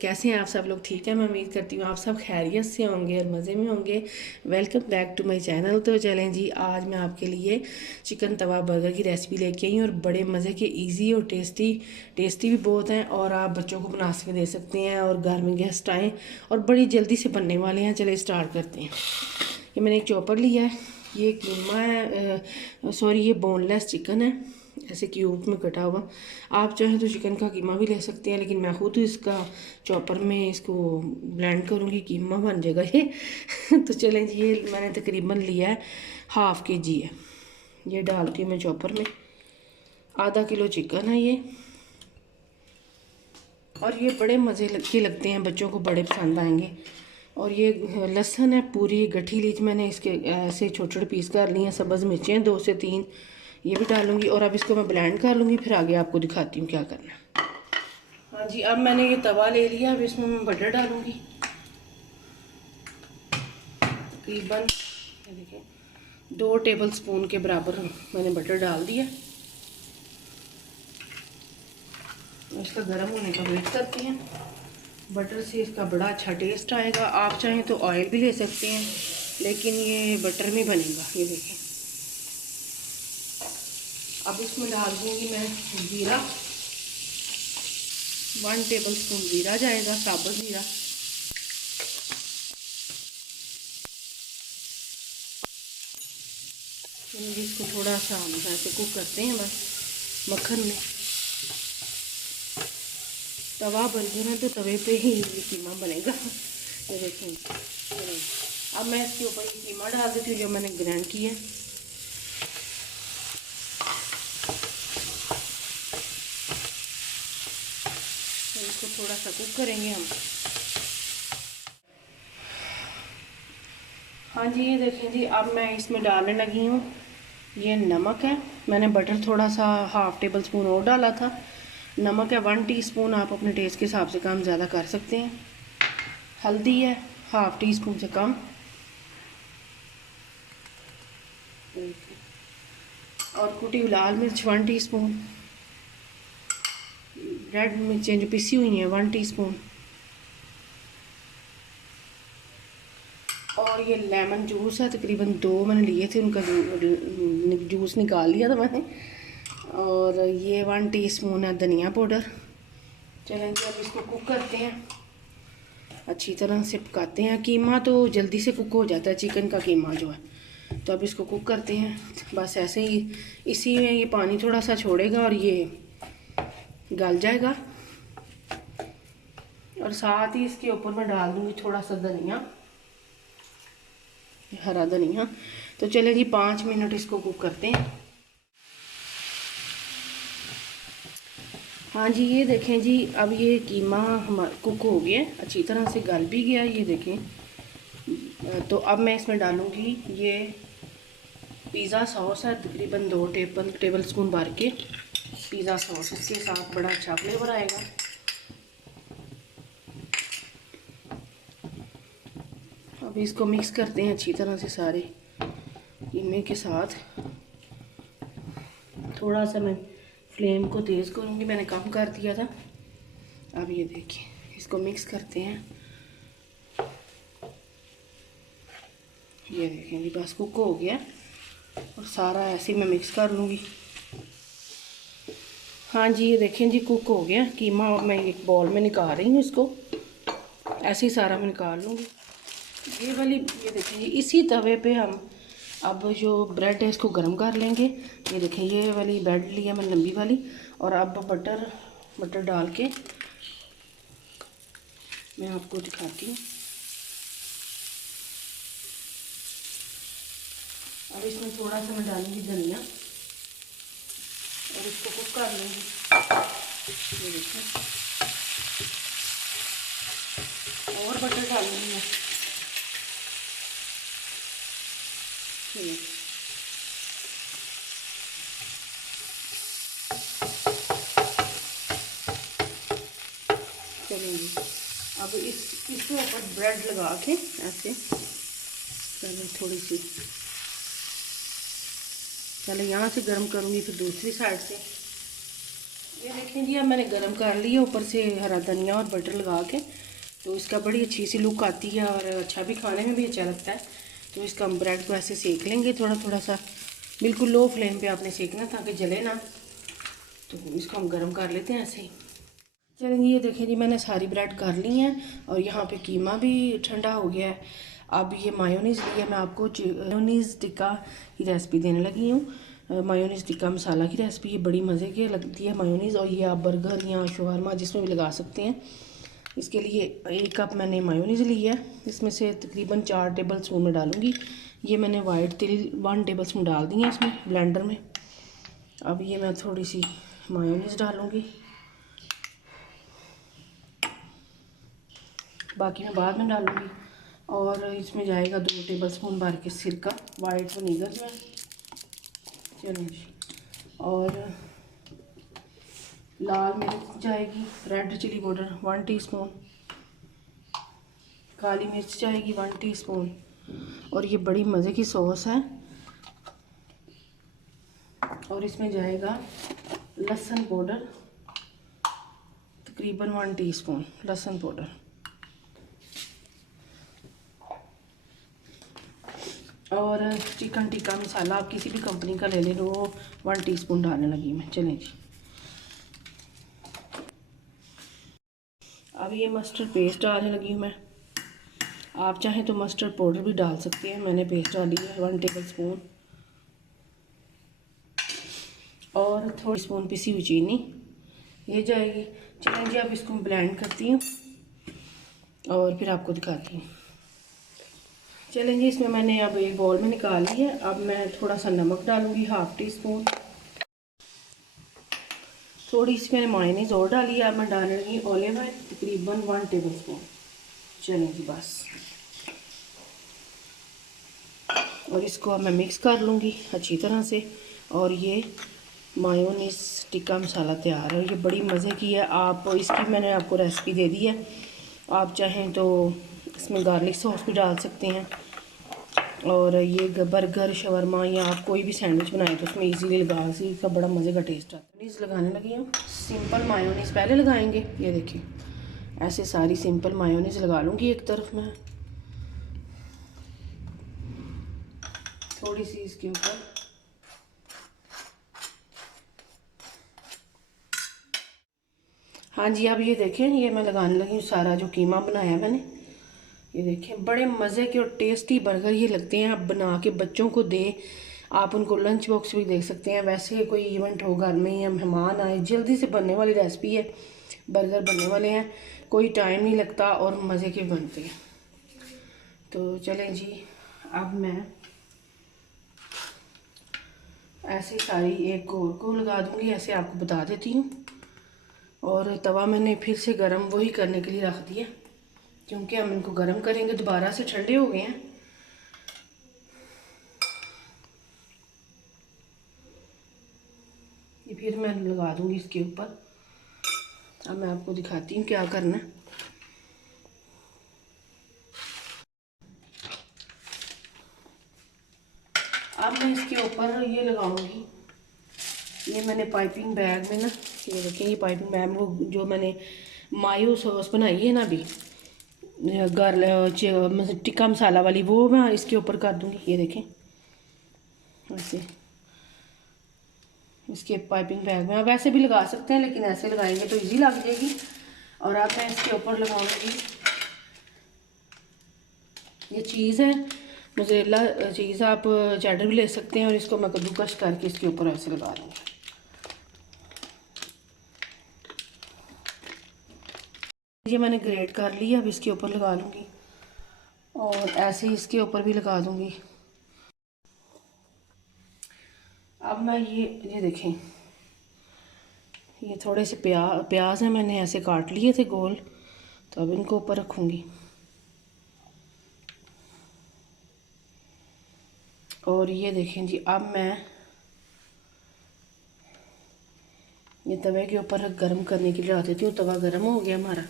कैसे हैं आप सब लोग? ठीक है, मैं उम्मीद करती हूँ आप सब खैरियत से होंगे और मज़े में होंगे। Welcome back to my channel. तो चलें जी, आज मैं आपके लिए चिकन तवा बर्गर की रेसिपी लेके आई हूँ और बड़े मज़े के, इजी और टेस्टी भी बहुत हैं और आप बच्चों को बना के दे सकते हैं और घर में गेस्ट आएँ और बड़ी जल्दी से बनने वाले हैं। चले स्टार्ट करते हैं। ये मैंने एक चॉपर लिया है, ये कीमा है, सॉरी ये बोनलेस चिकन है, ऐसे क्यूब में कटा हुआ। आप चाहें तो चिकन का कीमा भी ले सकते हैं, लेकिन मैं खुद इसका चॉपर में इसको ब्लेंड करूँगी, कीमा बन जाएगा ये। तो चलें जी, ये मैंने तकरीबन लिया है, हाफ़ kg है। ये डालती हूँ मैं चॉपर में। आधा किलो चिकन है ये, और ये बड़े मज़े के लगते हैं, बच्चों को बड़े पसंद आएंगे। और ये लहसुन है, पूरी गठी लीच मैंने इसके ऐसे छोटे छोटे पीस कर लिए हैं। सब्ज़ मिर्चें 2 से 3 ये भी डालूंगी, और अब इसको मैं ब्लेंड कर लूँगी, फिर आगे आपको दिखाती हूँ क्या करना है। हाँ जी, अब मैंने ये तवा ले लिया, अब इसमें मैं बटर डालूँगी। तकरीबन देखिए 2 टेबल स्पून के बराबर मैंने बटर डाल दिया। इसका गर्म होने का वेट करते हैं। बटर से इसका बड़ा अच्छा टेस्ट आएगा। आप चाहें तो ऑयल भी ले सकते हैं, लेकिन ये बटर में बनेगा। ये देखें, अब इसमें डाल दूँगी मैं जीरा। 1 टेबल स्पून जीरा जाएगा, साबुत जीरा। इसको थोड़ा सा ऐसे कुक करते हैं बस मक्खन में। तवा बर्गर है तो तवे पे ही ये कीमा बनेगा। ये देखें, अब मैं इसके ऊपर ये कीमा डाल देती हूँ जो मैंने ग्राइंड किया है। तो इसको थोड़ा सा कुक करेंगे हम। हाँ जी, ये देखें जी, अब मैं इसमें डालने लगी हूँ ये नमक है। मैंने बटर थोड़ा सा हाफ़ टेबल स्पून और डाला था। नमक है 1 टीस्पून, आप अपने टेस्ट के हिसाब से कम ज़्यादा कर सकते हैं। हल्दी है हाफ़ टीस्पून से कम। और कुटी लाल मिर्च 1 टीस्पून। रेड मिर्चें जो पिसी हुई हैं 1 टीस्पून। और ये लेमन जूस है, तकरीबन 2 मैंने लिए थे, उनका जूस निकाल लिया था मैंने। और ये 1 टीस्पून है धनिया पाउडर। चलें जी, अब इसको कुक करते हैं, अच्छी तरह से पकाते हैं। कीमा तो जल्दी से कुक हो जाता है, चिकन का कीमा जो है। तो अब इसको कुक करते हैं बस ऐसे ही, इसी में ये पानी थोड़ा सा छोड़ेगा और ये गल जाएगा। और साथ ही इसके ऊपर मैं डाल दूँगी थोड़ा सा धनिया, हरा धनिया। तो चले जी, 5 मिनट इसको कुक करते हैं। हाँ जी, ये देखें जी, अब ये कीमा हमारा कुक हो गया, अच्छी तरह से गल भी गया, ये देखें। तो अब मैं इसमें डालूँगी ये पिज़्ज़ा सॉस है, तकरीबन 2 टेबल स्पून भर के पिज़्ज़ा सॉस। इसके साथ बड़ा अच्छा फ्लेवर आएगा। अब इसको मिक्स करते हैं अच्छी तरह से सारे कीमे के साथ। थोड़ा सा मैं फ्लेम को तेज़ करूँगी, मैंने कम कर दिया था। अब ये देखिए, इसको मिक्स करते हैं। ये देखें जी, बस कुक हो गया और सारा ऐसे ही मैं मिक्स कर लूँगी। हाँ जी, ये देखें जी, कुक हो गया कीमा। और मैं एक बॉल में निकाल रही हूँ इसको, ऐसे ही सारा मैं निकाल लूँगी। ये वाली, ये देखें जी, इसी तवे पे हम अब जो ब्रेड है इसको गर्म कर लेंगे। ये देखें, ये वाली ब्रेड लिया मैं लंबी वाली, और अब बटर डाल के मैं आपको दिखाती हूँ। अब इसमें थोड़ा सा मैं डालूँगी धनिया और इसको कुक कर लूँगी। ये देखें, और बटर डालूँगी मैं। चलेंगे, अब इसके ऊपर ब्रेड लगा के ऐसे पहले थोड़ी सी, पहले यहाँ से गर्म करूँगी, फिर दूसरी साइड से। ये देखें जी, अब मैंने गरम कर लिया ऊपर से हरा धनिया और बटर लगा के, तो इसका बड़ी अच्छी सी लुक आती है और अच्छा भी, खाने में भी अच्छा लगता है। तो इसका हम ब्रेड को ऐसे सेक लेंगे थोड़ा थोड़ा सा, बिल्कुल लो फ्लेम पे आपने सेकना ताकि जले ना। तो इसको हम गरम कर लेते हैं ऐसे ही। चलें ये देखें जी, मैंने सारी ब्रेड कर ली हैं और यहाँ पे कीमा भी ठंडा हो गया है। अब ये मायोनीज़ लिया, मैं आपको मायोनीज़ टिक्का की रेसिपी देने लगी हूँ। मायोनीज़ टिक्का मसाला की रेसिपी, ये बड़ी मज़े की लगती है मायोनीज़, और ये आप बर्गर या शवारमा जिसमें भी लगा सकते हैं। इसके लिए 1 कप मैंने मायोनीज़ ली है, इसमें से तकरीबन 4 टेबल स्पून में डालूँगी। ये मैंने वाइट तिल 1 टेबल स्पून डाल दी है इसमें ब्लेंडर में। अब ये मैं थोड़ी सी मायोनीज़ डालूँगी, बाकी मैं बाद में डालूँगी। और इसमें जाएगा 2 टेबल स्पून भर के सिरका, वाइट विनीगर में। चलिए जी, और लाल मिर्च जाएगी, रेड चिली पाउडर 1 टीस्पून, काली मिर्च जाएगी 1 टीस्पून, और ये बड़ी मज़े की सॉस है। और इसमें जाएगा लहसुन पाउडर, तकरीबन 1 टीस्पून लहसुन पाउडर। और चिकन टिक्का मसाला आप किसी भी कंपनी का ले लें, वो 1 टीस्पून डालने लगी मैं। चलें जी, अब ये मस्टर्ड पेस्ट डालने लगी हूँ मैं। आप चाहें तो मस्टर्ड पाउडर भी डाल सकते हैं, मैंने पेस्ट डाली है 1 टेबल स्पून। और थोड़ी स्पून पिसी हुई चीनी ये जाएगी। चलें जी, अब इसको ब्लेंड करती हूँ और फिर आपको दिखाती हूँ। चलें जी, इसमें मैंने अब एक बाउल में निकाल ली है। अब मैं थोड़ा सा नमक डालूँगी, 1/2 टीस्पून। थोड़ी सी मैंने मायोनीज़ और डाली है। अब मैं डाल रही हूँ ऑलिव ऑयल, तकरीबन 1 टेबल स्पून। चलें जी बस, और इसको अब मैं मिक्स कर लूँगी अच्छी तरह से। और ये मायोनीज़ टिक्का मसाला तैयार है। ये बड़ी मज़े की है, आप इसकी मैंने आपको रेसिपी दे दी है। आप चाहें तो इसमें गार्लिक सॉस भी डाल सकते हैं। और ये बर्गर शवरमा या आप कोई भी सैंडविच बनाएं तो उसमें इजीली लगा सी, इसका बड़ा मज़े का टेस्ट आता है। मायोनीज़ लगाने लगी हूँ, सिंपल मायोनीज़ पहले लगाएंगे। ये देखिए, ऐसे सारी सिंपल मायोनीज़ लगा लूँगी एक तरफ में, थोड़ी सी इसके ऊपर। हाँ जी, अब ये देखें, ये मैं लगाने लगी हूँ सारा जो कीमा बनाया मैंने। ये देखें, बड़े मज़े के और टेस्टी बर्गर ये लगते हैं। आप बना के बच्चों को दें, आप उनको लंच बॉक्स भी दे सकते हैं। वैसे कोई इवेंट हो घर में या मेहमान आए, जल्दी से बनने वाली रेसिपी है। बर्गर बनने वाले हैं, कोई टाइम नहीं लगता और मज़े के बनते हैं। तो चलें जी, अब मैं ऐसे सारी एक गोल को लगा दूँगी, ऐसे आपको बता देती हूँ। और तवा मैंने फिर से गरम वही करने के लिए रख दिया, क्योंकि हम इनको गरम करेंगे, दोबारा से ठंडे हो गए हैं। ये फिर मैं लगा दूँगी इसके ऊपर। अब मैं आपको दिखाती हूँ क्या करना है। अब मैं इसके ऊपर ये लगाऊंगी, ये मैंने पाइपिंग बैग में ना, ये देखिए, ये पाइपिंग बैग में वो जो मैंने मायो सॉस बनाई है ना अभी, टिक्का मसाला वाली, वो मैं इसके ऊपर कर दूंगी। ये देखें, ऐसे इसके पाइपिंग बैग में आप वैसे भी लगा सकते हैं, लेकिन ऐसे लगाएंगे तो इजी लग जाएगी। और अब मैं इसके ऊपर लगाऊंगी, ये चीज़ है मोज़रेला चीज़, आप चेडर भी ले सकते हैं। और इसको मैं कद्दूकश करके इसके ऊपर ऐसे लगा दूँगी। ये मैंने ग्रेट कर लिया, अब इसके ऊपर लगा लूँगी और ऐसे ही इसके ऊपर भी लगा दूँगी। अब मैं ये देखें, ये थोड़े से प्याज हैं, मैंने ऐसे काट लिए थे गोल, तो अब इनको ऊपर रखूँगी। और ये देखें जी, अब मैं ये तवे के ऊपर गर्म करने के लिए रख देती हूँ। तवा गर्म हो गया हमारा।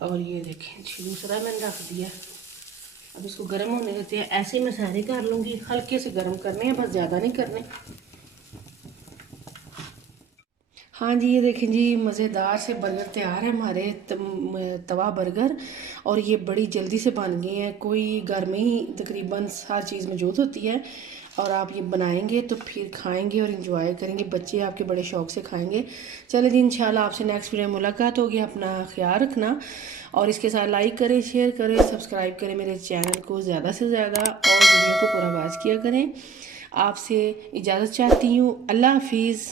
और ये देखें जी, दूसरा मैंने रख दिया। अब इसको गर्म होने देते हैं। ऐसे मैं सारे कर लूँगी, हल्के से गर्म करने हैं, बस ज़्यादा नहीं करने। हाँ जी, ये देखें जी, मज़ेदार से बर्गर तैयार है हमारे तवा बर्गर। और ये बड़ी जल्दी से बन गए हैं, कोई घर में ही तकरीबन हर चीज़ मौजूद होती है। और आप ये बनाएंगे तो फिर खाएंगे और इंजॉय करेंगे, बच्चे आपके बड़े शौक़ से खाएंगे। चले जी, इंशाल्लाह आपसे नेक्स्ट वीडियो में मुलाकात होगी। अपना ख्याल रखना और इसके साथ लाइक करें, शेयर करें, सब्सक्राइब करें मेरे चैनल को ज़्यादा से ज़्यादा, और वीडियो को पूरा वॉच किया करें। आपसे इजाज़त चाहती हूँ। अल्लाह हाफिज़।